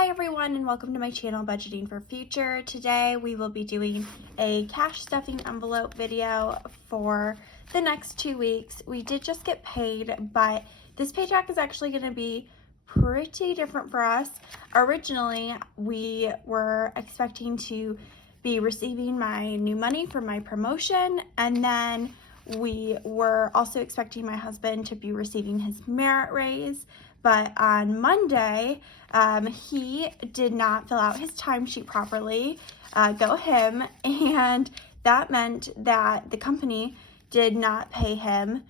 Hi everyone and welcome to my channel Budgeting for Future. Today we will be doing a cash stuffing envelope video for the next 2 weeks. We did just get paid, but this paycheck is actually going to be pretty different for us. Originally, we were expecting to be receiving my new money from my promotion, and then we were also expecting my husband to be receiving his merit raise. But on Monday, he did not fill out his timesheet properly, go him, and that meant that the company did not pay him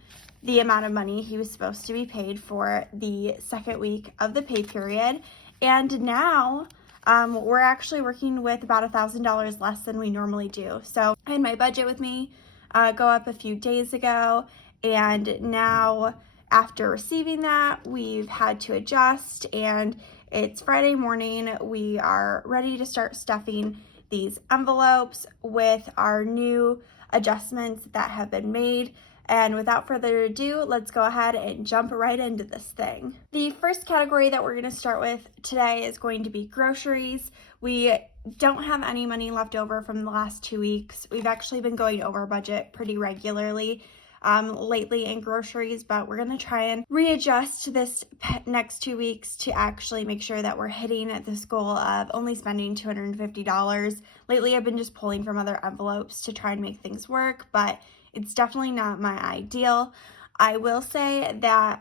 the amount of money he was supposed to be paid for the second week of the pay period. And now we're actually working with about $1,000 less than we normally do. So I had my budget with me go up a few days ago, and now after receiving that, we've had to adjust, and it's Friday morning. We are ready to start stuffing these envelopes with our new adjustments that have been made. And without further ado, let's go ahead and jump right into this thing. The first category that we're going to start with today is going to be groceries. We don't have any money left over from the last 2 weeks. We've actually been going over budget pretty regularly lately in groceries, but we're going to try and readjust this next 2 weeks to actually make sure that we're hitting this goal of only spending $250. Lately, I've been just pulling from other envelopes to try and make things work, but it's definitely not my ideal. I will say that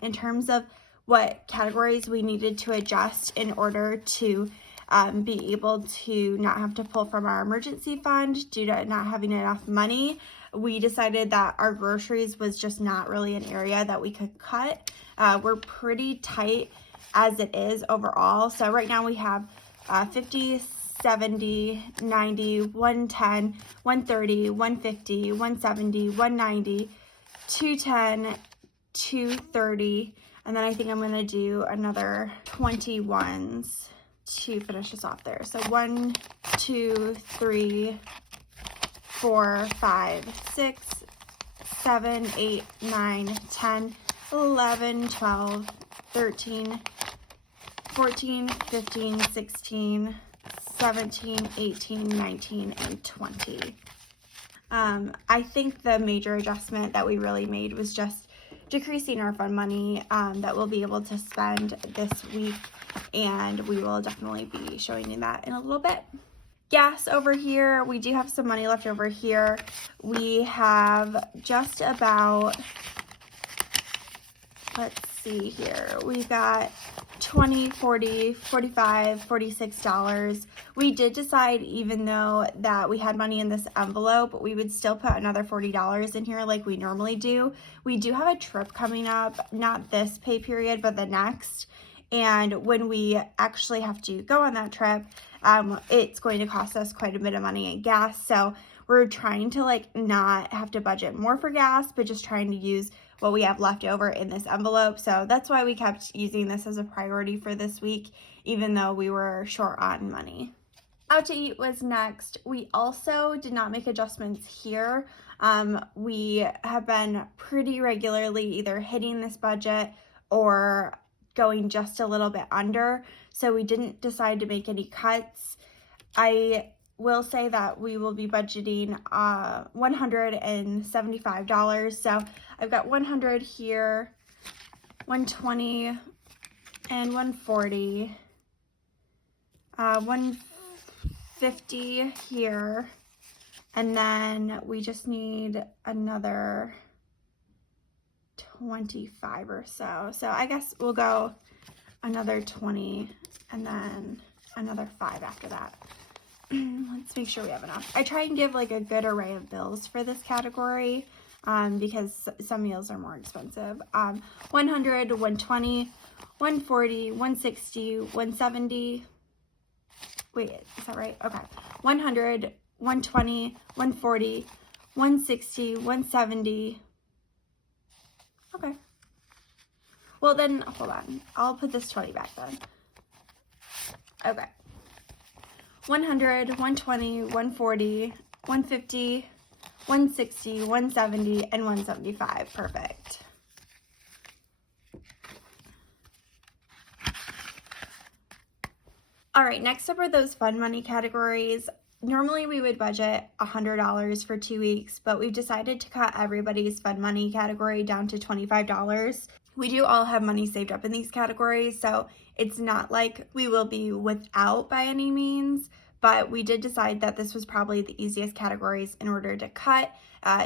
in terms of what categories we needed to adjust in order to be able to not have to pull from our emergency fund due to not having enough money, we decided that our groceries was just not really an area that we could cut. We're pretty tight as it is overall. So right now we have 50, 70, 90, 110, 130, 150, 170, 190, 210, 230, and then I think I'm going to do another 21s to finish this off there. So 1, 2, 3, 4, 5, 6, 7, 8, 9, 10, 11, 12, 13, 14, 15, 16, 17, 18, 19, and 20. I think the major adjustment that we really made was just decreasing our fund money that we'll be able to spend this week, and we will definitely be showing you that in a little bit. Gas over here, we do have some money left over here. We have just about, let's see here, we've got $20, $40, $45, $46. We did decide, even though that we had money in this envelope, we would still put another $40 in here like we normally do. We do have a trip coming up, not this pay period, but the next. And when we actually have to go on that trip, it's going to cost us quite a bit of money in gas. So we're trying to not have to budget more for gas, but just trying to use what we have left over in this envelope. So that's why we kept using this as a priority for this week, even though we were short on money. Out to eat was next. We also did not make adjustments here. We have been pretty regularly either hitting this budget or going just a little bit under, so we didn't decide to make any cuts. I will say that we will be budgeting $175. So I've got 100 here, 120, and 140, 150 here, and then we just need another 25 or so. So I guess we'll go another 20 and then another 5 after that. Let's make sure we have enough. I try and give a good array of bills for this category because some meals are more expensive. 100, 120, 140, 160, 170. Wait, is that right? Okay. 100, 120, 140, 160, 170. Okay. Well then, hold on. I'll put this 20 back then. Okay. 100, 120, 140, 150, 160, 170, and 175. Perfect. All right, next up are those fun money categories. Normally we would budget $100 for 2 weeks, but we've decided to cut everybody's fun money category down to $25. We do all have money saved up in these categories, so it's not like we will be without by any means, but we did decide that this was probably the easiest categories in order to cut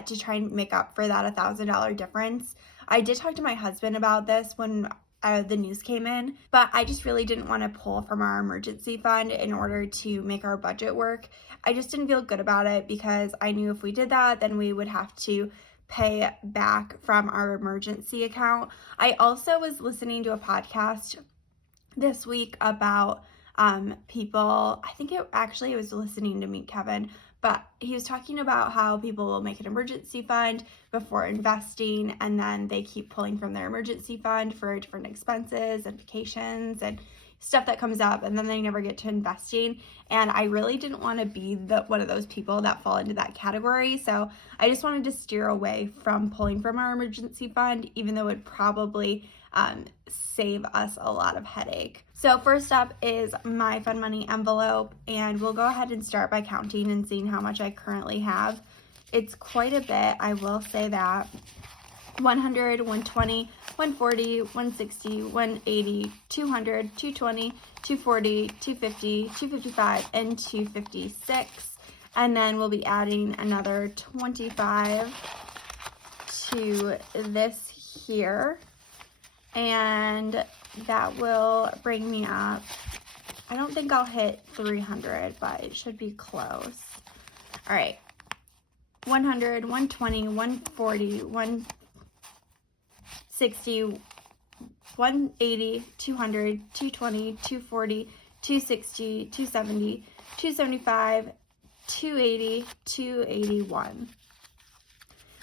to try and make up for that $1,000 difference. I did talk to my husband about this when the news came in, but I just really didn't want to pull from our emergency fund in order to make our budget work. I just didn't feel good about it because I knew if we did that, then we would have to pay back from our emergency account. I also was listening to a podcast this week about people, I think it was listening to Meet Kevin, but he was talking about how people will make an emergency fund before investing, and then they keep pulling from their emergency fund for different expenses and vacations and stuff that comes up, and then they never get to investing. And I really didn't want to be one of those people that fall into that category, so I just wanted to steer away from pulling from our emergency fund, even though it would probably save us a lot of headache. So first up is my fun money envelope, and we'll go ahead and start by counting and seeing how much I currently have. It's quite a bit, I will say that. 100, 120, 140, 160, 180, 200, 220, 240, 250, 255, and 256. And then we'll be adding another 25 to this here. And that will bring me up. I don't think I'll hit 300, but it should be close. All right. 100, 120, 140, 160, 180, 200, 220, 240, 260, 270, 275, 280, 281.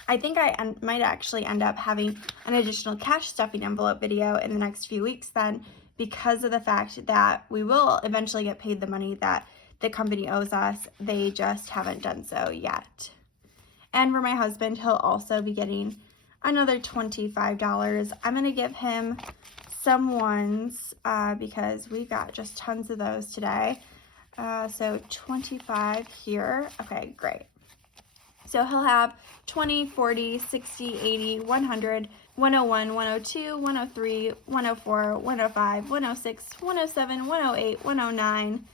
I think I might actually end up having an additional cash stuffing envelope video in the next few weeks then, because of the fact that we will eventually get paid the money that the company owes us. They just haven't done so yet. And for my husband, he'll also be getting another $25. I'm going to give him some ones because we got just tons of those today. So 25 here. Okay, great. So he'll have 20, 40, 60, 80, 100, 101, 102, 103, 104, 105, 106, 107, 108, 109,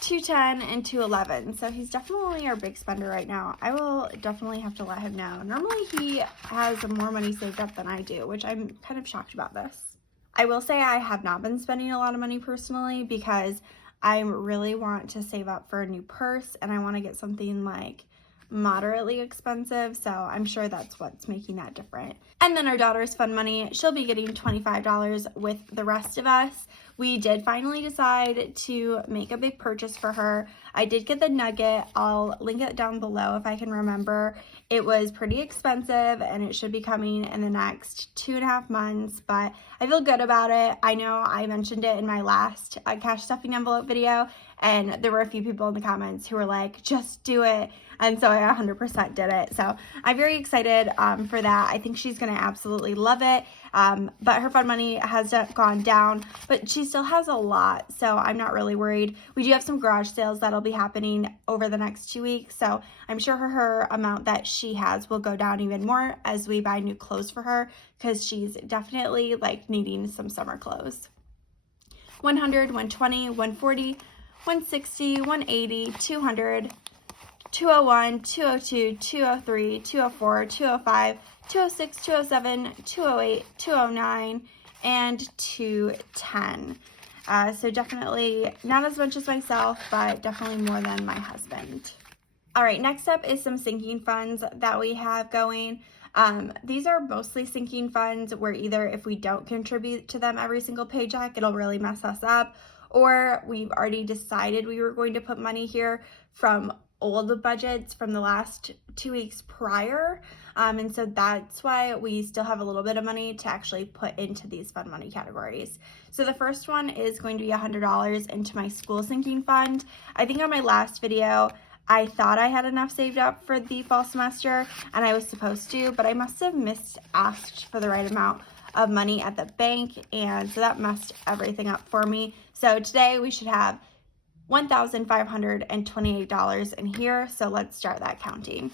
210, and 211. So he's definitely our big spender right now. I will definitely have to let him know. Normally he has more money saved up than I do, which I'm kind of shocked about this. I will say I have not been spending a lot of money personally because I really want to save up for a new purse, and I want to get something like moderately expensive, so I'm sure that's what's making that different. And then our daughter's fun money, she'll be getting $25 with the rest of us. We did finally decide to make a big purchase for her. I did get the nugget. I'll link it down below if I can remember. It was pretty expensive, and it should be coming in the next 2.5 months, but I feel good about it. I know I mentioned it in my last cash stuffing envelope video, and there were a few people in the comments who were like, just do it. And so I 100% did it. So I'm very excited for that. I think she's going to absolutely love it. But her fun money has gone down, but she still has a lot. So I'm not really worried. We do have some garage sales that'll be happening over the next 2 weeks. So I'm sure her amount that she has will go down even more as we buy new clothes for her, because she's definitely like needing some summer clothes. 100, 120, 140, 160, 180, 200, 201, 202, 203, 204, 205, 206, 207, 208, 209, and 210. So definitely not as much as myself, but definitely more than my husband. All right, next up is some sinking funds that we have going. These are mostly sinking funds where either if we don't contribute to them every single paycheck, it'll really mess us up, or we've already decided we were going to put money here from old budgets from the last 2 weeks prior. And so that's why we still have a little bit of money to actually put into these fun money categories. So the first one is going to be $100 into my school sinking fund. I think on my last video, I thought I had enough saved up for the fall semester, and I was supposed to, but I must have asked for the right amount of money at the bank, and so that messed everything up for me. So today we should have $1,528 in here, so let's start that counting.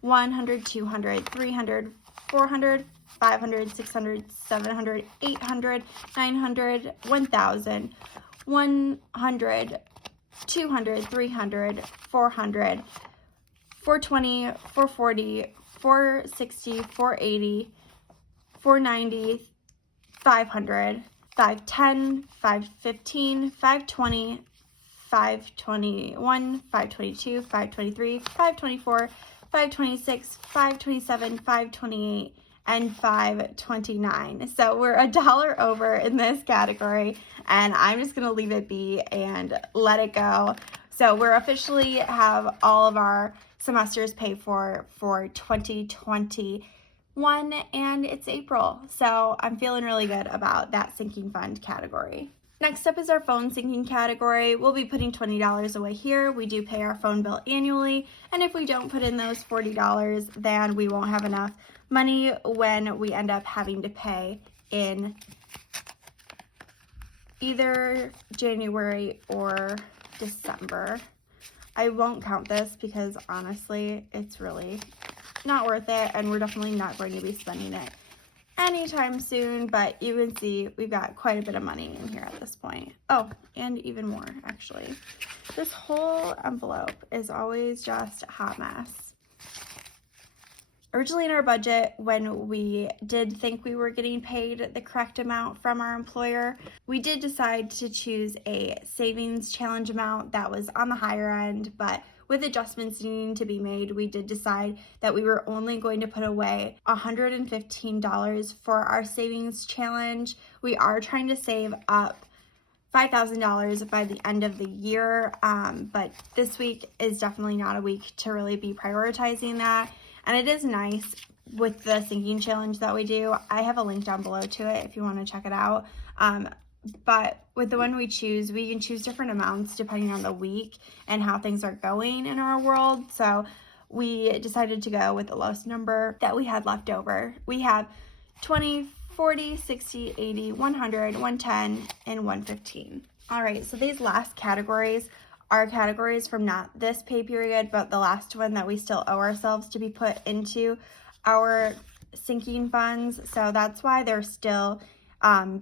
100, 200, 300, 400, 500, 600, 700, 800, 900, 1,000, 100, 200, 300, 400, 420, 440, 460, 480, 490, 500, 510, 515, 520, 521, 522, 523, 524, 526, 527, 528, and 529. So we're $1 over in this category, and I'm just going to leave it be and let it go. So we're officially have all of our semesters paid for 2021, and it's April. So I'm feeling really good about that sinking fund category. Next up is our phone sinking category. We'll be putting $20 away here. We do pay our phone bill annually, and if we don't put in those $40, then we won't have enough money when we end up having to pay in either January or December. I won't count this because honestly, it's really not worth it, and we're definitely not going to be spending it anytime soon, but you can see we've got quite a bit of money in here at this point. Oh, and even more, actually. This whole envelope is always just a hot mess. Originally in our budget, when we did think we were getting paid the correct amount from our employer, we did decide to choose a savings challenge amount that was on the higher end, but with adjustments needing to be made, we did decide that we were only going to put away $115 for our savings challenge. We are trying to save up $5,000 by the end of the year, but this week is definitely not a week to really be prioritizing that. And it is nice with the sinking challenge that we do. I have a link down below to it if you want to check it out. But with the one we choose, we can choose different amounts depending on the week and how things are going in our world. So we decided to go with the lowest number that we had left over. We have 20, 40, 60, 80, 100, 110, and 115. All right, so these last categories are categories from not this pay period, but the last one that we still owe ourselves to be put into our sinking funds. So that's why they're still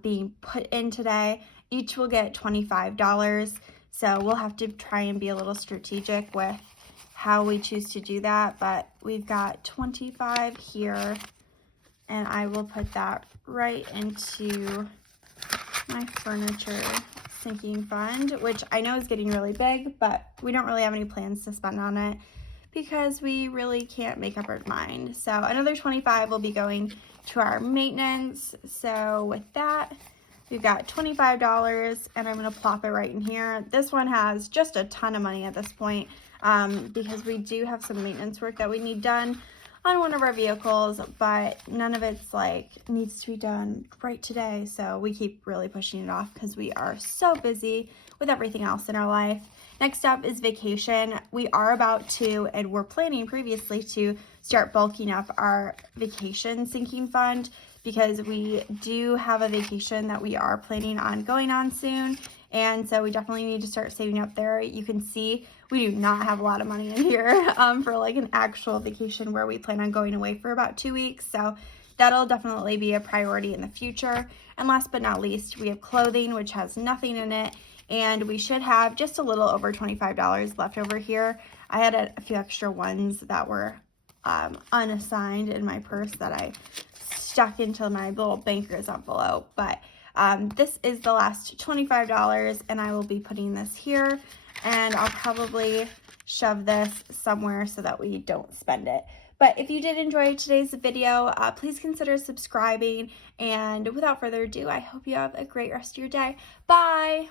being put in today. Each will get $25. So we'll have to try and be a little strategic with how we choose to do that. But we've got 25 here, and I will put that right into my furniture sinking fund, which I know is getting really big, but we don't really have any plans to spend on it because we really can't make up our mind. So another 25 will be going to our maintenance. So with that, we've got $25, and I'm going to plop it right in here. This one has just a ton of money at this point because we do have some maintenance work that we need done on one of our vehicles, but none of it's like needs to be done right today. So we keep really pushing it off because we are so busy with everything else in our life. Next up is vacation. We are about to, and we're planning previously to start bulking up our vacation sinking fund because we do have a vacation that we are planning on going on soon. And so we definitely need to start saving up there. You can see we do not have a lot of money in here for like an actual vacation where we plan on going away for about 2 weeks. So that'll definitely be a priority in the future. And last but not least, we have clothing, which has nothing in it. And we should have just a little over $25 left over here. I had a few extra ones that were unassigned in my purse that I stuck into my little banker's envelope. But this is the last $25, and I will be putting this here, and I'll probably shove this somewhere so that we don't spend it. But if you did enjoy today's video, please consider subscribing, and without further ado, I hope you have a great rest of your day. Bye!